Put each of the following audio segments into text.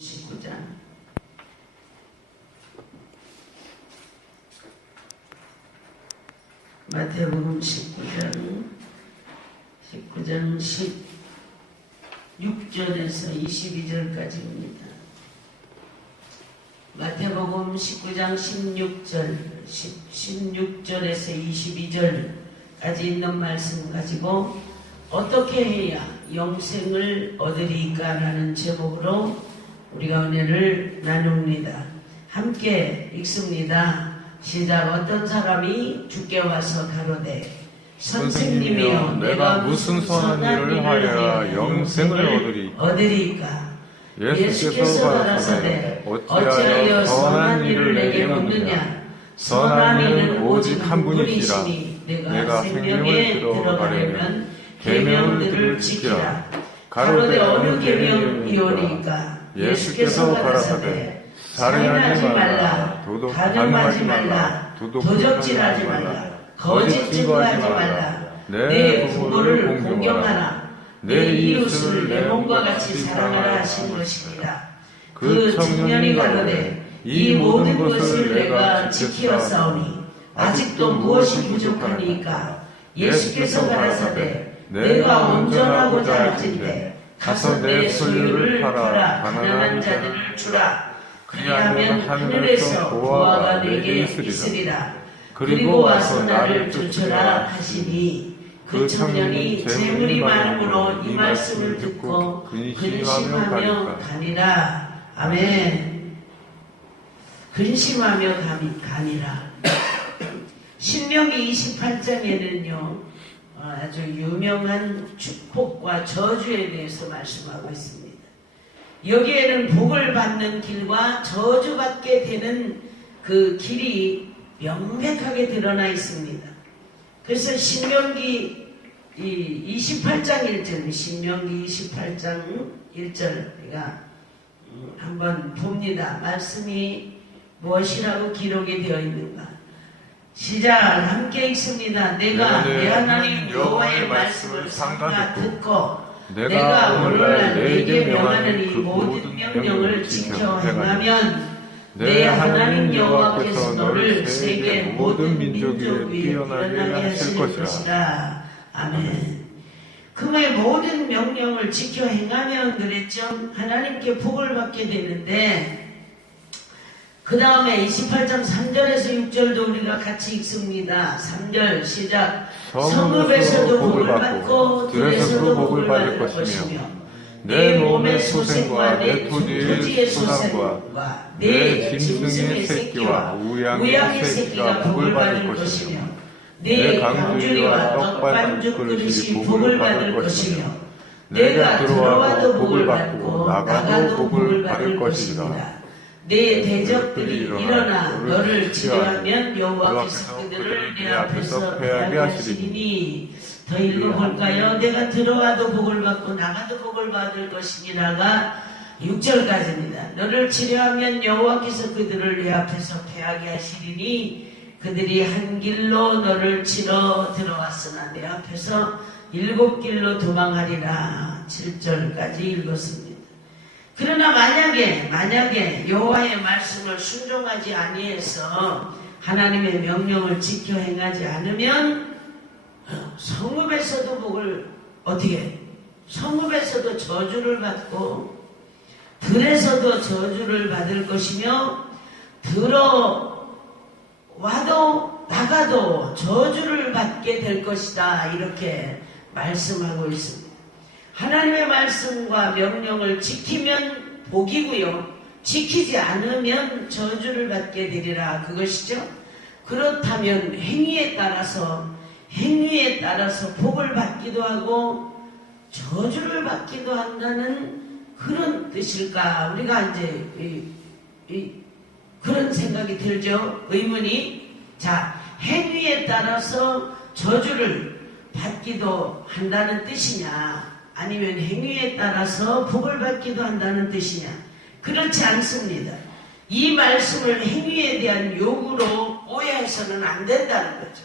19장 마태복음 19장 16절에서 22절까지입니다. 마태복음 19장 16절에서 22절까지 있는 말씀 가지고 어떻게 해야 영생을 얻으리까 라는 제목으로 우리가 은혜를 나눕니다. 함께 읽습니다. 시작. 어떤 사람이 주께 와서 가로되 선생님이여 내가 무슨 선한 일을 하여야 영생을 얻으리까? 예수께서 가라사대 어찌하여 선한 일을 내게 묻느냐? 선한 이는 오직 한 분이시라. 내가 생명에 들어가려면 계명들을 지키라. 가로되 어느 계명이오리까? 예수께서 가라사대 살인하지 말라, 간음하지 말라, 도적질하지 말라, 거짓 증거하지 말라, 내 부모를 공경하라, 내 이웃을 내 몸과 같이 사랑하라 하신 것입니다. 그 청년이 가로되 이 모든 것을 내가 지키었사오니 아직도 무엇이 부족하니까? 예수께서 가라사대 내가 온전하고자 할진대 가서 내 소유를 팔아 가난한 자들을 주라. 그리하면 하늘에서 보화가 내게 있으리라. 그리고 와서 나를 쫓으라 하시니 그 청년이 재물이 많음으로 이 말씀을 듣고 근심하며 가니라. 아멘. 근심하며 가니라. 신명기 28장에는요 아주 유명한 축복과 저주에 대해서 말씀하고 있습니다. 여기에는 복을 받는 길과 저주받게 되는 그 길이 명백하게 드러나 있습니다. 그래서 신명기 28장 1절, 신명기 28장 1절 우리가 한번 봅니다. 말씀이 무엇이라고 기록이 되어 있는가? 시작. 함께 읽습니다. 내가 내 하나님 여호와의 말씀을 삼가 듣고 내가 오늘날 내게 명하는 이 모든 명령을 지켜 행하면 내 하나님 여호와께서 너를 세계 모든 민족 위에 뛰어나게 하실 것이라. 아멘. 그의 모든 명령을 지켜 행하면 그랬죠. 하나님께 복을 받게 되는데 그 다음에 28장 3절에서 6절도 우리가 같이 읽습니다. 3절 시작. 성읍에서도 복을 받고 들에서도 복을 받을 것이며 내 몸의 소생과 내 토지의 소생과 내 짐승의 새끼와 우양의 새끼가 복을 받을 것이며 내 강주리와 떡반죽 그릇이 복을 받을 것이며 내가 들어와도 복을 받고 나가도 복을 받을 것이다. 내 대적들이 일어나 너를 치료하면 여호와께서 그들을 내 앞에서 패하게 하시리니. 더 읽어볼까요? 내가 들어와도 복을 받고 나가도 복을 받을 것이니라가 6절까지입니다. 너를 치료하면 여호와께서 그들을 내 앞에서 패하게 하시리니 그들이 한 길로 너를 치러 들어왔으나 내 앞에서 7길로 도망하리라. 7절까지 읽었습니다. 그러나 만약에 여호와의 말씀을 순종하지 아니해서 하나님의 명령을 지켜 행하지 않으면 성읍에서도 복을 성읍에서도 저주를 받고 들에서도 저주를 받을 것이며 들어와도 나가도 저주를 받게 될 것이다. 이렇게 말씀하고 있습니다. 하나님의 말씀과 명령을 지키면 복이고요. 지키지 않으면 저주를 받게 되리라. 그것이죠. 그렇다면 행위에 따라서 복을 받기도 하고 저주를 받기도 한다는 그런 뜻일까? 우리가 이제 그런 생각이 들죠. 의문이. 자, 행위에 따라서 저주를 받기도 한다는 뜻이냐? 아니면 행위에 따라서 복을 받기도 한다는 뜻이냐? 그렇지 않습니다. 이 말씀을 행위에 대한 요구로 오해해서는 안 된다는 거죠.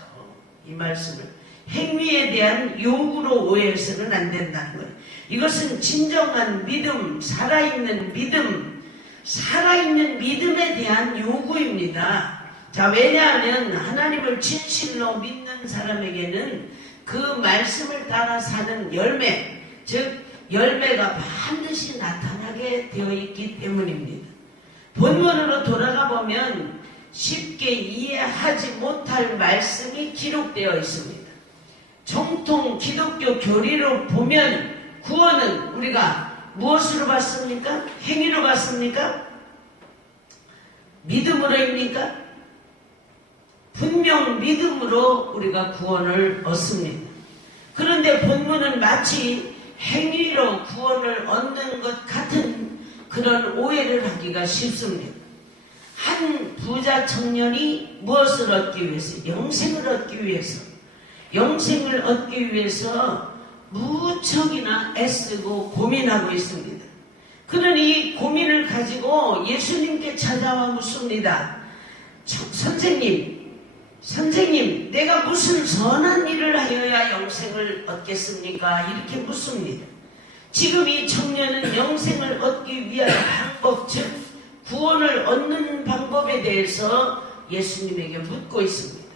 이 말씀을 행위에 대한 요구로 오해해서는 안 된다는 거예요. 이것은 진정한 믿음, 살아있는 믿음, 살아있는 믿음에 대한 요구입니다. 자, 왜냐하면 하나님을 진실로 믿는 사람에게는 그 말씀을 따라 사는 열매, 즉 열매가 반드시 나타나게 되어 있기 때문입니다. 본문으로 돌아가 보면 쉽게 이해하지 못할 말씀이 기록되어 있습니다. 정통 기독교 교리로 보면 구원은 우리가 무엇으로 받습니까? 행위로 받습니까? 믿음으로입니까? 분명 믿음으로 우리가 구원을 얻습니다. 그런데 본문은 마치 행위로 구원을 얻는 것 같은 그런 오해를 하기가 쉽습니다. 한 부자 청년이 무엇을 얻기 위해서? 영생을 얻기 위해서. 영생을 얻기 위해서 무척이나 애쓰고 고민하고 있습니다. 그는 이 고민을 가지고 예수님께 찾아와 묻습니다. 선생님, 내가 무슨 선한 일을 하여야 영생을 얻겠습니까? 이렇게 묻습니다. 지금 이 청년은 영생을 얻기 위한 방법, 즉 구원을 얻는 방법에 대해서 예수님에게 묻고 있습니다.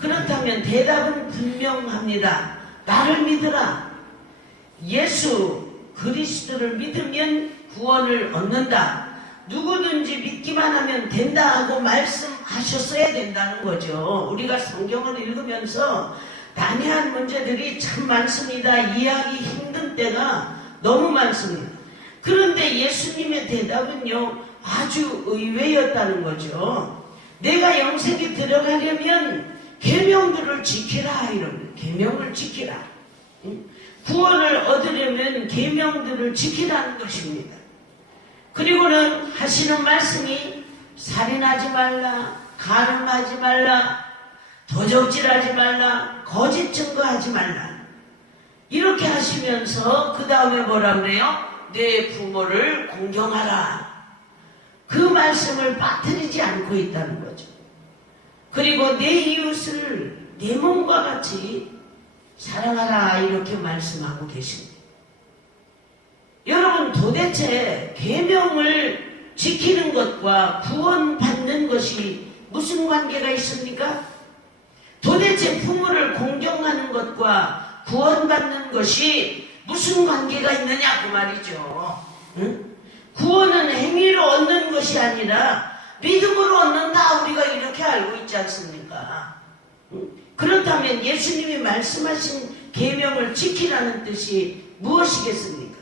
그렇다면 대답은 분명합니다. 나를 믿으라. 예수 그리스도를 믿으면 구원을 얻는다. 누구든지 믿기만 하면 된다 하고 말씀하셨어야 된다는 거죠. 우리가 성경을 읽으면서 난해한 문제들이 참 많습니다. 이해하기 힘든 때가 너무 많습니다. 그런데 예수님의 대답은요, 아주 의외였다는 거죠. 내가 영생에 들어가려면 계명들을 지키라 이러면 계명을 지키라. 구원을 얻으려면 계명들을 지키라는 것입니다. 그리고는 하시는 말씀이 살인하지 말라, 간음하지 말라, 도적질하지 말라, 거짓 증거하지 말라. 이렇게 하시면서 그 다음에 뭐라 그래요? 내 부모를 공경하라. 그 말씀을 빠뜨리지 않고 있다는 거죠. 그리고 내 이웃을 내 몸과 같이 사랑하라 이렇게 말씀하고 계십니다. 여러분, 도대체 계명을 지키는 것과 구원받는 것이 무슨 관계가 있습니까? 도대체 부모를 공경하는 것과 구원받는 것이 무슨 관계가 있느냐 그 말이죠. 응? 구원은 행위로 얻는 것이 아니라 믿음으로 얻는다, 우리가 이렇게 알고 있지 않습니까? 응? 그렇다면 예수님이 말씀하신 계명을 지키라는 뜻이 무엇이겠습니까?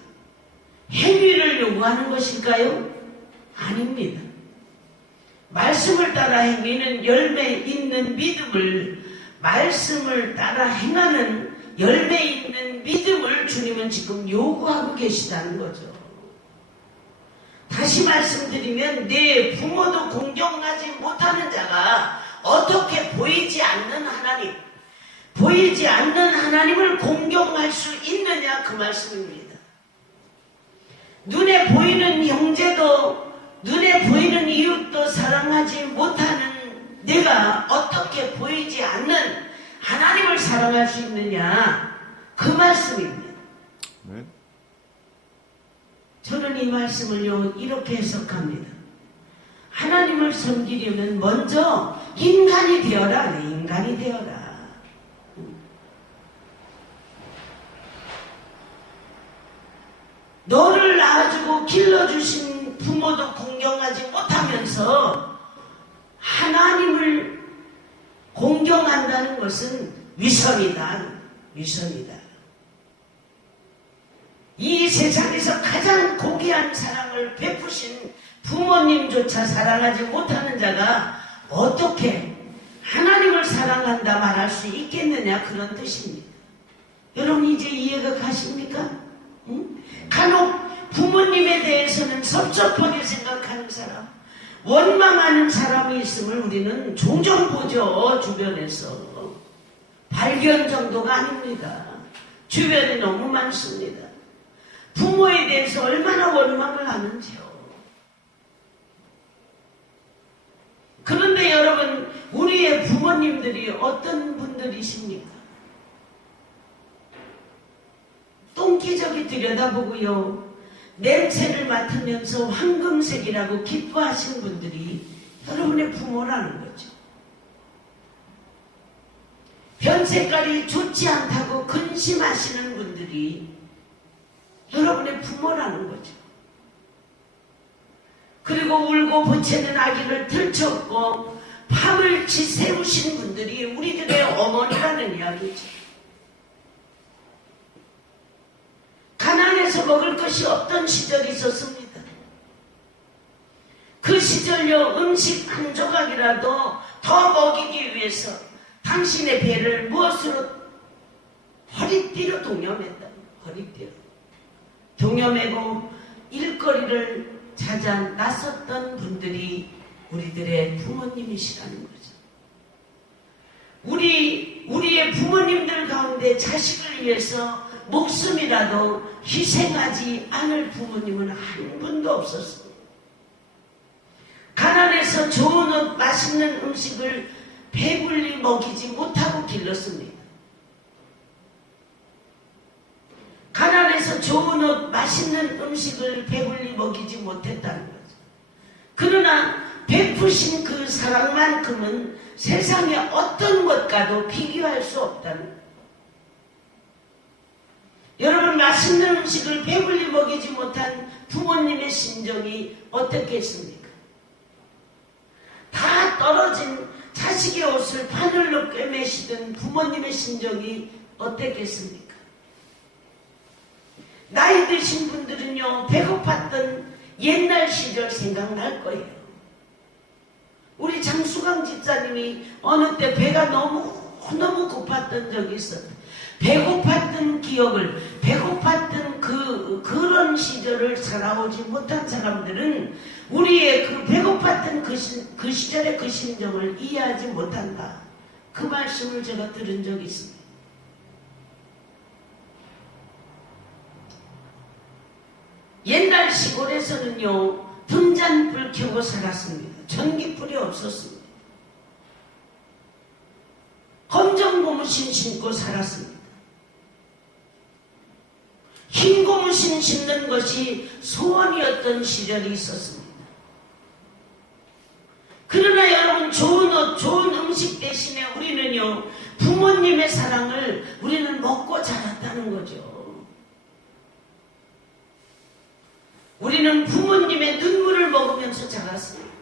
행위를 요구하는 것일까요? 아닙니다. 말씀을 따라 행위는 열매 있는 믿음을, 말씀을 따라 행하는 열매 있는 믿음을 주님은 지금 요구하고 계시다는 거죠. 다시 말씀드리면 내 부모도 공경하지 못하는 자가 어떻게 보이지 않는 하나님, 보이지 않는 하나님을 공경할 수 있느냐 그 말씀입니다. 눈에 보이는 형제도, 눈에 보이는 이웃도 사랑하지 못하는 내가 어떻게 보이지 않는 하나님을 사랑할 수 있느냐 그 말씀입니다. 네. 저는 이 말씀을요 이렇게 해석합니다. 하나님을 섬기려면 먼저 인간이 되어라. 네, 인간이 되어라. 너를 낳아주고 길러주신 부모도 공경하지 못하면서 하나님을 공경한다는 것은 위선이다. 위선이다. 이 세상에서 가장 고귀한 사랑을 베푸신 부모님조차 사랑하지 못하는 자가 어떻게 하나님을 사랑한다 말할 수 있겠느냐 그런 뜻입니다. 여러분 이제 이해가 가십니까? 응? 간혹 부모님에 대해서는 섭섭하게 생각하는 사람, 원망하는 사람이 있음을 우리는 종종 보죠. 주변에서. 발견 정도가 아닙니다. 주변에 너무 많습니다. 부모에 대해서 얼마나 원망을 하는지요. 그런데 여러분, 우리의 부모님들이 어떤 분들이십니까? 똥기저귀 들여다보고요, 냄새를 맡으면서 황금색이라고 기뻐하신 분들이 여러분의 부모라는 거죠. 변 색깔이 좋지 않다고 근심하시는 분들이 여러분의 부모라는 거죠. 그리고 울고 보채는 아기를 들쳤고 밤을 지새우신 분들이 우리들의 어머니라는 이야기죠. 가난해서 먹을 것이 없던 시절이 있었습니다. 그 시절요, 음식 한 조각이라도 더 먹이기 위해서 당신의 배를 무엇으로? 허리띠로 동여맸다. 허리띠로 동여매고 일거리를 찾아 나섰던 분들이 우리들의 부모님이시라는 거죠. 우리의 부모님들 가운데 자식을 위해서 목숨이라도 희생하지 않을 부모님은 한 분도 없었습니다. 가난해서 좋은 옷, 맛있는 음식을 배불리 먹이지 못하고 길렀습니다. 가난해서 좋은 옷, 맛있는 음식을 배불리 먹이지 못했다는 거죠. 그러나 베푸신 그 사랑만큼은 세상의 어떤 것과도 비교할 수 없다는 거예요. 여러분, 맛있는 음식을 배불리 먹이지 못한 부모님의 심정이 어떻겠습니까? 다 떨어진 자식의 옷을 바늘로 꿰매시던 부모님의 심정이 어떻겠습니까? 나이 드신 분들은요, 배고팠던 옛날 시절 생각날 거예요. 우리 장수강 집사님이 어느 때 배가 너무 고팠던 적이 있었다. 배고팠던 기억을, 배고팠던 그런 시절을 살아오지 못한 사람들은 우리의 그 배고팠던 그 시절의 그 심정을 이해하지 못한다. 그 말씀을 제가 들은 적이 있습니다. 옛날 시골에서는요, 등잔불 켜고 살았습니다. 전기불이 없었습니다. 검정 고무신 신고 살았습니다. 흰 고무신 신는 것이 소원이었던 시절이 있었습니다. 그러나 여러분, 좋은 옷, 좋은 음식 대신에 우리는요, 부모님의 사랑을 우리는 먹고 자랐다는 거죠. 우리는 부모님의 눈물을 먹으면서 자랐습니다.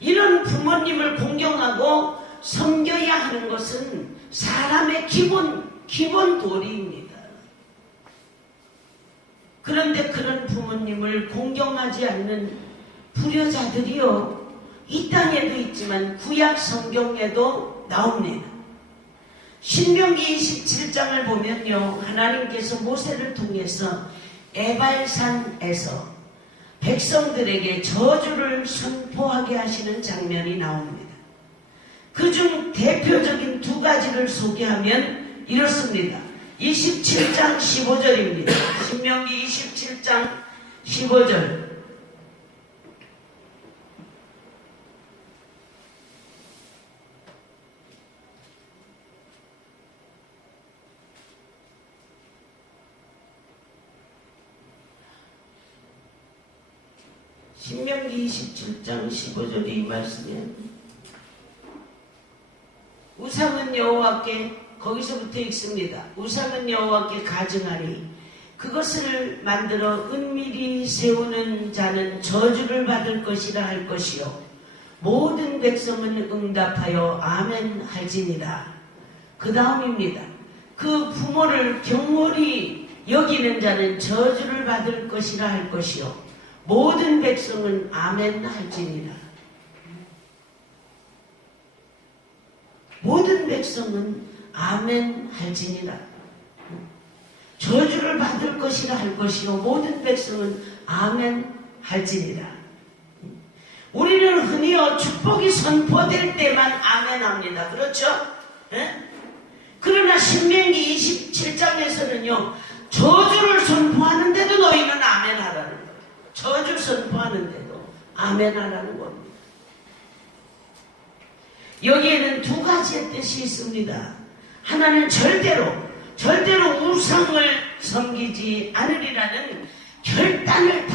이런 부모님을 공경하고 섬겨야 하는 것은 사람의 기본 도리입니다. 그런데 그런 부모님을 공경하지 않는 불효자들이요, 이 땅에도 있지만 구약 성경에도 나옵니다. 신명기 27장을 보면요, 하나님께서 모세를 통해서 에발산에서 백성들에게 저주를 선포하게 하시는 장면이 나옵니다. 그중 대표적인 두 가지를 소개하면 이렇습니다. 27장 15절입니다. 신명기 27장 15절. 신명기 27장 15절의 이 말씀이에요. 우상은 여호와께, 거기서부터 읽습니다. 우상은 여호와께 가증하니 그것을 만들어 은밀히 세우는 자는 저주를 받을 것이라 할 것이요 모든 백성은 응답하여 아멘 할지니라. 그 다음입니다. 그 부모를 경홀히 여기는 자는 저주를 받을 것이라 할 것이요 모든 백성은 아멘 할지니라. 모든 백성은 아멘 할지니라. 저주를 받을 것이라 할 것이요 모든 백성은 아멘 할지니라. 우리는 흔히요, 축복이 선포될 때만 아멘 합니다. 그렇죠? 네? 그러나 신명기 27장에서는요, 저주를 선포하는데도 너희는 아멘 하라는 거예요. 저주 선포하는데도 아멘 하라는 겁니다. 여기에는 두 가지의 뜻이 있습니다. 하나는 절대로 우상을 섬기지 않으리라는 결단을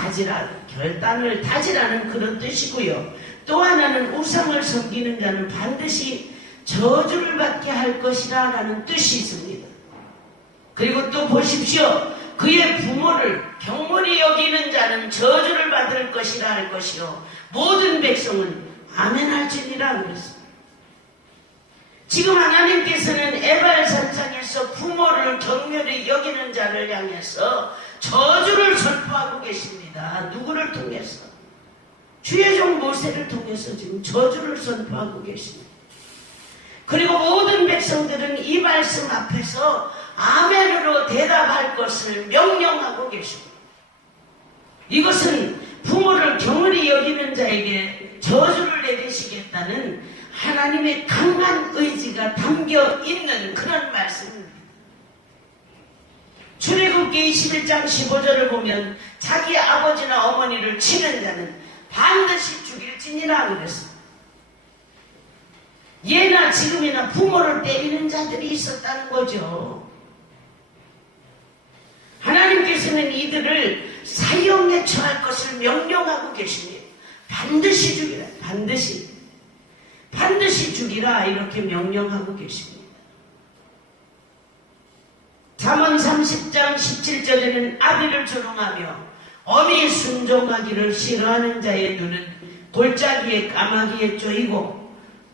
다지라는 그런 뜻이고요. 또 하나는 우상을 섬기는 자는 반드시 저주를 받게 할 것이라 라는 뜻이 있습니다. 그리고 또 보십시오. 그의 부모를 경홀히 여기는 자는 저주를 받을 것이라 할 것이요 모든 백성은 아멘할지니라 그랬습니다. 지금 하나님께서는 에발산상에서 부모를 경멸히 여기는 자를 향해서 저주를 선포하고 계십니다. 누구를 통해서? 주의 종 모세를 통해서 지금 저주를 선포하고 계십니다. 그리고 모든 백성들은 이 말씀 앞에서 아멘으로 대답할 것을 명령하고 계십니다. 이것은 부모를 경홀히 여기는 자에게 저주를 내리시겠다는 하나님의 강한 의지가 담겨 있는 그런 말씀입니다. 출애굽기 21장 15절을 보면 자기 아버지나 어머니를 치는 자는 반드시 죽일지니라 그랬습니다. 예나 지금이나 부모를 때리는 자들이 있었다는 거죠. 하나님께서는 이들을 사형에 처할 것을 명령하고 계십니다. 반드시 죽이라, 반드시 죽이라 이렇게 명령하고 계십니다. 잠언 30장 17절에는 아비를 조롱하며 어미 순종하기를 싫어하는 자의 눈은 골짜기에 까마귀에 쪼이고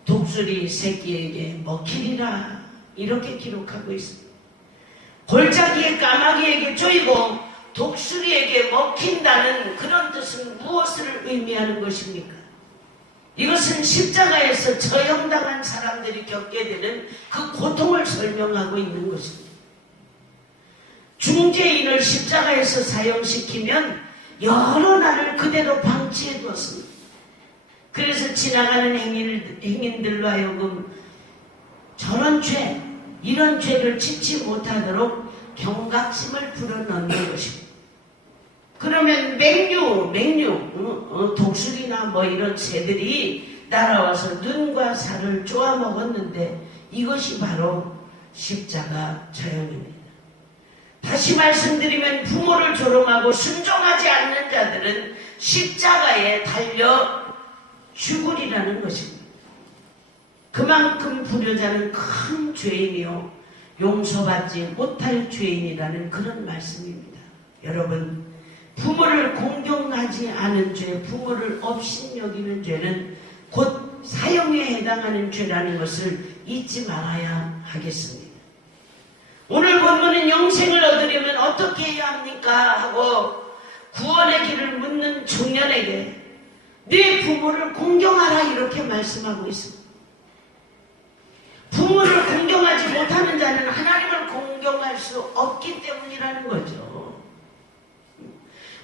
독수리 새끼에게 먹히리라 이렇게 기록하고 있습니다. 골짜기에 까마귀에게 쪼이고 독수리에게 먹힌다는 그런 뜻은 무엇을 의미하는 것입니까? 이것은 십자가에서 처형당한 사람들이 겪게 되는 그 고통을 설명하고 있는 것입니다. 중죄인을 십자가에서 사형시키면 여러 날을 그대로 방치해 두었습니다. 그래서 지나가는 행인들로 하여금 저런 죄, 이런 죄를 짓지 못하도록 경각심을 불어넣는 것입니다. 그러면 독수리나 뭐 이런 새들이 날아와서 눈과 살을 쪼아 먹었는데 이것이 바로 십자가 처형입니다. 다시 말씀드리면 부모를 조롱하고 순종하지 않는 자들은 십자가에 달려 죽으리라는 것입니다. 그만큼 불효자는 큰 죄인이요 용서받지 못할 죄인이라는 그런 말씀입니다. 여러분, 부모를 공경하지 않은 죄, 부모를 업신여기는 죄는 곧 사형에 해당하는 죄라는 것을 잊지 말아야 하겠습니다. 오늘 본문은 영생을 얻으려면 어떻게 해야 합니까? 하고 구원의 길을 묻는 청년에게 네 부모를 공경하라 이렇게 말씀하고 있습니다. 부모를 공경하지 못하는 자는 하나님을 공경할 수 없기 때문이라는 거죠.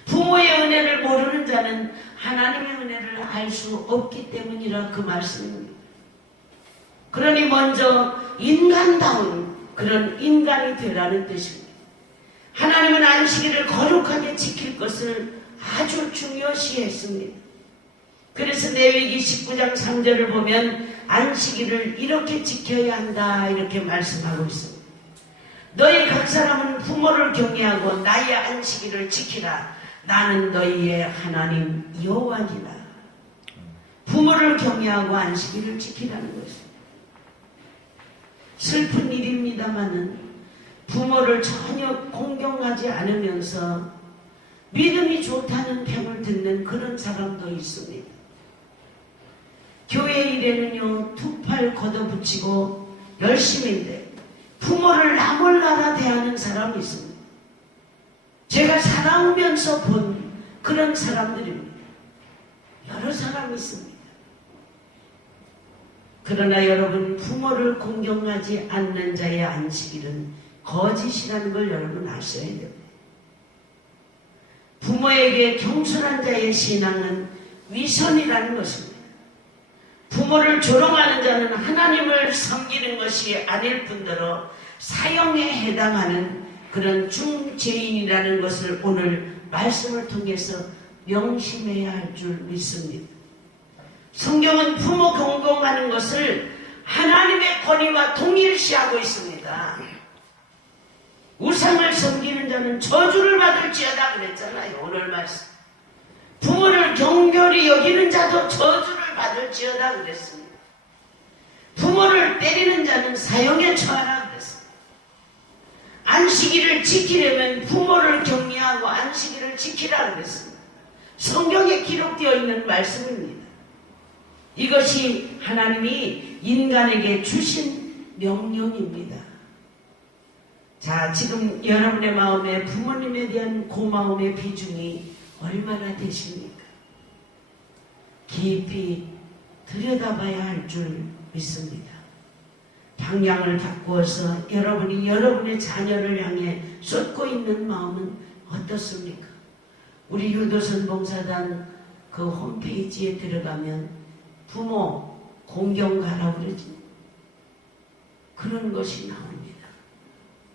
부모의 은혜를 모르는 자는 하나님의 은혜를 알 수 없기 때문이라 그 말씀입니다. 그러니 먼저 인간다운 그런 인간이 되라는 뜻입니다. 하나님은 안식일을 거룩하게 지킬 것을 아주 중요시 했습니다. 그래서 레위기 19장 3절을 보면 안식일을 이렇게 지켜야 한다 이렇게 말씀하고 있습니다. 너희 각 사람은 부모를 경외하고 나의 안식일을 지키라. 나는 너희의 하나님 여호와니라. 부모를 경외하고 안식일을 지키라는 것입니다. 슬픈 일입니다마는 부모를 전혀 공경하지 않으면서 믿음이 좋다는 평을 듣는 그런 사람도 있습니다. 교회 일에는요 두 팔 걷어붙이고 열심인데 부모를 나몰라라 대하는 사람이 있습니다. 제가 살아오면서 본 그런 사람들입니다. 여러 사람이 있습니다. 그러나 여러분, 부모를 공경하지 않는 자의 안식일은 거짓이라는 걸 여러분 아셔야 됩니다. 부모에게 경솔한 자의 신앙은 위선이라는 것입니다. 부모를 조롱하는 자는 하나님을 섬기는 것이 아닐 뿐더러 사형에 해당하는 그런 중죄인이라는 것을 오늘 말씀을 통해서 명심해야 할 줄 믿습니다. 성경은 부모 공경하는 것을 하나님의 권위와 동일시하고 있습니다. 우상을 섬기는 자는 저주를 받을지어다 그랬잖아요. 오늘 말씀. 부모를 경결히 여기는 자도 저주를 받을지어다 그랬습니다. 부모를 때리는 자는 사형에 처하라 그랬습니다. 안식일을 지키려면 부모를 격려하고 안식일을 지키라 그랬습니다. 성경에 기록되어 있는 말씀입니다. 이것이 하나님이 인간에게 주신 명령입니다. 자, 지금 여러분의 마음에 부모님에 대한 고마움의 비중이 얼마나 되십니까? 깊이 들여다봐야 할 줄 믿습니다. 방향을 바꾸어서 여러분이 여러분의 자녀를 향해 쏟고 있는 마음은 어떻습니까? 우리 유도선 봉사단 그 홈페이지에 들어가면 부모 공경가라고 그러지. 그런 것이 나옵니다.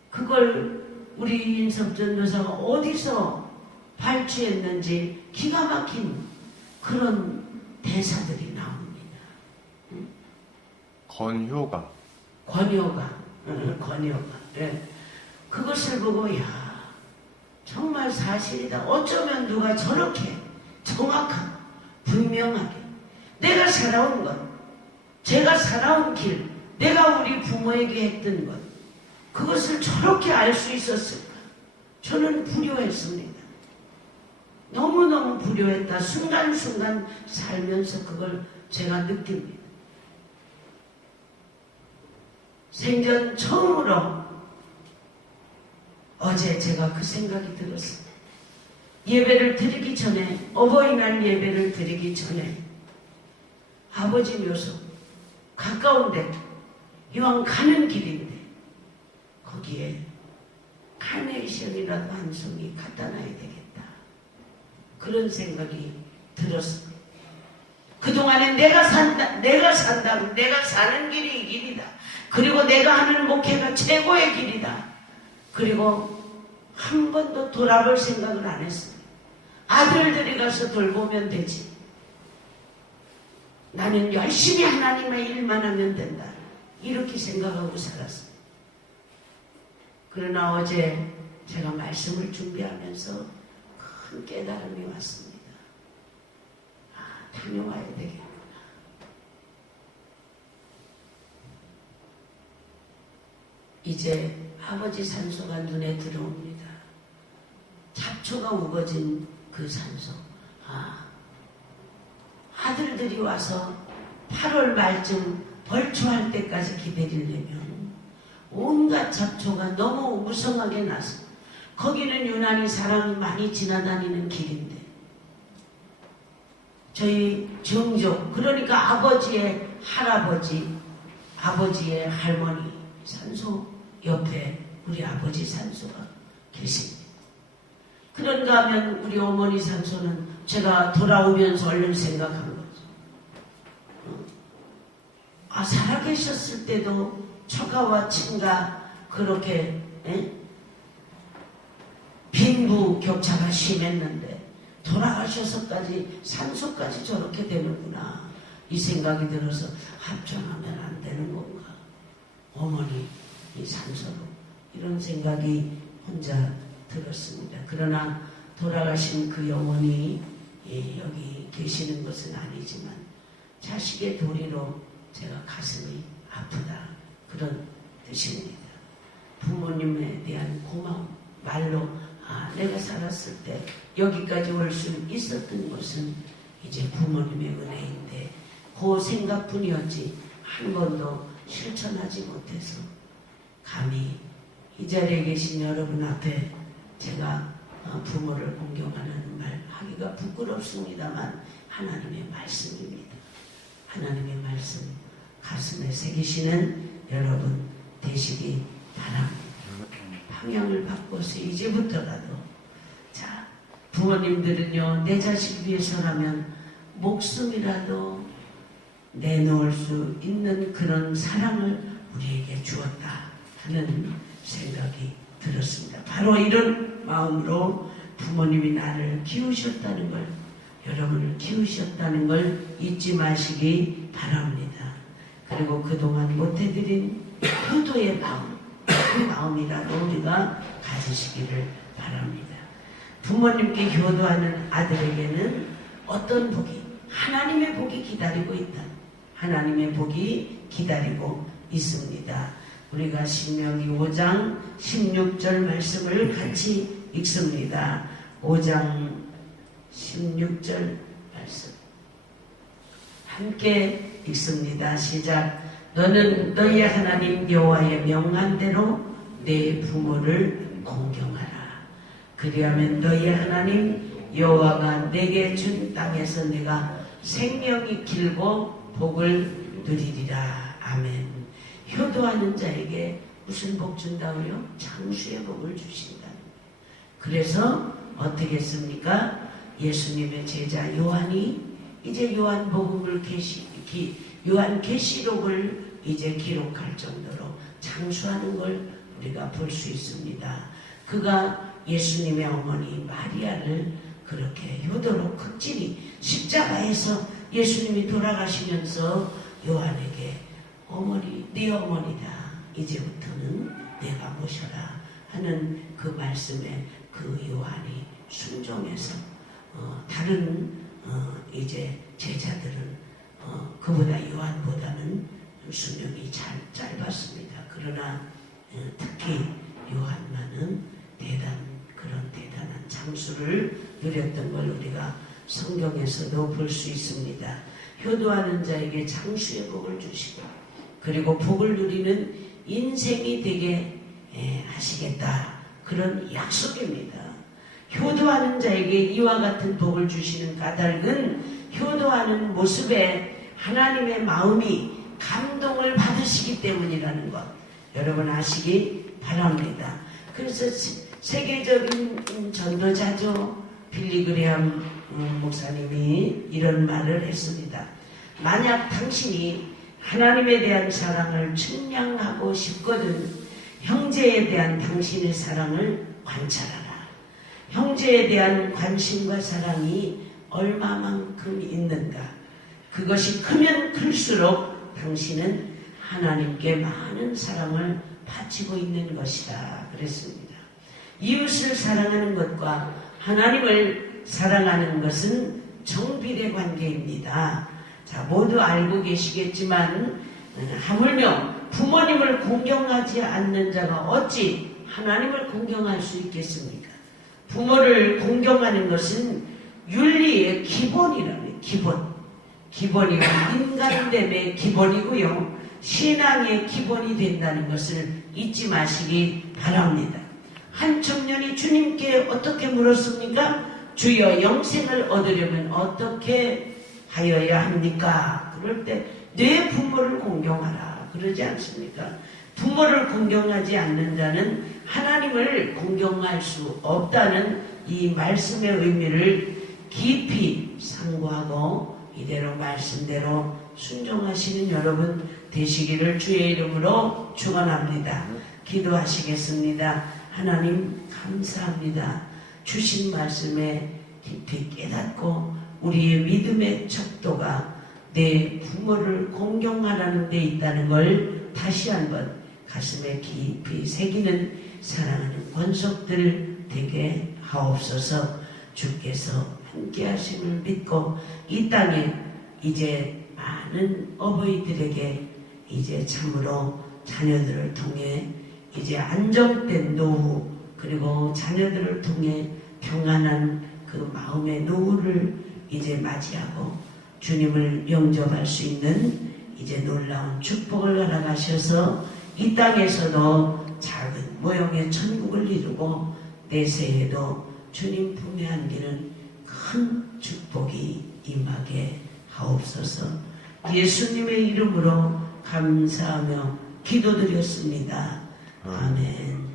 그걸 우리 인섭 전도사가 어디서 발주했는지 기가 막힌 그런 대사들이 나옵니다. 권효가. 네. 그것을 보고 야 정말 사실이다. 어쩌면 누가 저렇게 정확하고 분명하게 내가 살아온 것, 제가 살아온 길, 내가 우리 부모에게 했던 것, 그것을 저렇게 알 수 있었을까? 저는 불효했습니다. 너무너무 불효했다. 순간순간 살면서 그걸 제가 느낍니다. 생전 처음으로 어제 제가 그 생각이 들었습니다. 예배를 드리기 전에, 어버이날 예배를 드리기 전에 아버지 묘소 가까운데 이왕 가는 길인데 거기에 카네이션이라도 한 송이 갖다 놔야 되겠다. 그런 생각이 들었습니다. 그동안에 내가 사는 길이 이 길이다. 그리고 내가 하는 목회가 최고의 길이다. 그리고 한 번도 돌아볼 생각을 안 했습니다. 아들들이 가서 돌보면 되지. 나는 열심히 하나님의 일만 하면 된다. 이렇게 생각하고 살았습니다. 그러나 어제 제가 말씀을 준비하면서 큰 깨달음이 왔습니다. 다녀와야 되겠구나. 이제 아버지 산소가 눈에 들어옵니다. 잡초가 우거진 그 산소. 아들들이 와서 8월 말쯤 벌초할 때까지 기다리려면 온갖 잡초가 너무 무성하게 나서 거기는 유난히 사람이 많이 지나다니는 길인데 저희 정족, 그러니까 아버지의 할아버지, 아버지의 할머니 산소 옆에 우리 아버지 산소가 계십니다. 그런가 하면 우리 어머니 산소는 제가 돌아오면서 얼른 생각한 거죠. 살아계셨을 때도 처가와 친가 그렇게 빈부격차가 심했는데 돌아가셔서까지 산소까지 저렇게 되는구나. 이 생각이 들어서 합장하면 안 되는 건가. 어머니 이 산소로 이런 생각이 혼자 들었습니다. 그러나 돌아가신 그 영혼이 여기 계시는 것은 아니지만 자식의 도리로 제가 가슴이 아프다. 그런 뜻입니다. 부모님에 대한 고마움, 말로 내가 살았을 때 여기까지 올 수 있었던 것은 이제 부모님의 은혜인데 그 생각뿐이었지 한 번도 실천하지 못해서 감히 이 자리에 계신 여러분 앞에 제가 부모를 공경하는 말 하기가 부끄럽습니다만 하나님의 말씀입니다. 하나님의 말씀 가슴에 새기시는 여러분 되시기 바랍니다. 방향을 바꿔서 이제부터라도 자 부모님들은요 내 자식 위해서라면 목숨이라도 내놓을 수 있는 그런 사랑을 우리에게 주었다 하는 생각이 들었습니다. 바로 이런 마음으로 부모님이 나를 키우셨다는 걸 여러분을 키우셨다는 걸 잊지 마시기 바랍니다. 그리고 그동안 못해드린 효도의 마음 그 마음이라도 우리가 가지시기를 바랍니다. 부모님께 효도하는 아들에게는 어떤 복이, 하나님의 복이 기다리고 있다. 하나님의 복이 기다리고 있습니다. 우리가 신명기 5장 16절 말씀을 같이 읽습니다. 5장 16절 말씀 함께 읽습니다. 시작. 너는 너희 하나님 여호와의 명한대로 내 부모를 공경하라. 그리하면 너희 하나님 여호와가 내게 준 땅에서 내가 생명이 길고 복을 누리리라. 아멘. 효도하는 자에게 무슨 복 준다고요? 장수의 복을 주신다. 그래서 어떻게 했습니까? 예수님의 제자 요한이 이제 요한계시록을 이제 기록할 정도로 장수하는 걸 우리가 볼 수 있습니다. 그가 예수님의 어머니 마리아를 그렇게 효도로 극진히 십자가에서 예수님이 돌아가시면서 요한에게 어머니, 네 어머니다. 이제부터는 내가 모셔라 하는 그 말씀에 그 요한이 순종해서 다른 이제 제자들은 그보다 요한보다는 수명이 짧았습니다. 그러나 특히 요한만은 그런 대단한 장수를 누렸던 걸 우리가 성경에서도 볼 수 있습니다. 효도하는 자에게 장수의 복을 주시고 그리고 복을 누리는 인생이 되게 하시겠다. 그런 약속입니다. 효도하는 자에게 이와 같은 복을 주시는 까닭은 효도하는 모습에 하나님의 마음이 감동을 받으시기 때문이라는 것 여러분 아시기 바랍니다. 그래서 세계적인 전도자죠. 빌리그레함 목사님이 이런 말을 했습니다. 만약 당신이 하나님에 대한 사랑을 측량하고 싶거든 형제에 대한 당신의 사랑을 관찰하라. 형제에 대한 관심과 사랑이 얼마만큼 있는가. 그것이 크면 클수록 당신은 하나님께 많은 사랑을 바치고 있는 것이다. 그랬습니다. 이웃을 사랑하는 것과 하나님을 사랑하는 것은 정비례 관계입니다. 자, 모두 알고 계시겠지만 하물며 부모님을 공경하지 않는 자가 어찌 하나님을 공경할 수 있겠습니까? 부모를 공경하는 것은 윤리의 기본이라는 기본이고 인간됨의 기본이고요. 신앙의 기본이 된다는 것을 잊지 마시기 바랍니다. 한 청년이 주님께 어떻게 물었습니까? 주여 영생을 얻으려면 어떻게 하여야 합니까? 그럴 때 내 부모를 공경하라 그러지 않습니까? 부모를 공경하지 않는 자는 하나님을 공경할 수 없다는 이 말씀의 의미를 깊이 상고하고 이대로 말씀대로 순종하시는 여러분 되시기를 주의 이름으로 축원합니다. 기도하시겠습니다. 하나님 감사합니다. 주신 말씀에 깊이 깨닫고 우리의 믿음의 척도가 내 부모를 공경하라는 데 있다는 걸 다시 한번 가슴에 깊이 새기는 사랑하는 권속들 되게 하옵소서. 주께서 함께 하심을 믿고 이 땅에 이제 많은 어버이들에게 이제 참으로 자녀들을 통해 이제 안정된 노후 그리고 자녀들을 통해 평안한 그 마음의 노후를 이제 맞이하고 주님을 영접할 수 있는 이제 놀라운 축복을 허락하셔서 이 땅에서도 작은 모형의 천국을 이루고 내세에도 주님 품에 안기는 큰 축복이 임하게 하옵소서. 예수님의 이름으로 감사하며 기도드렸습니다. 아멘.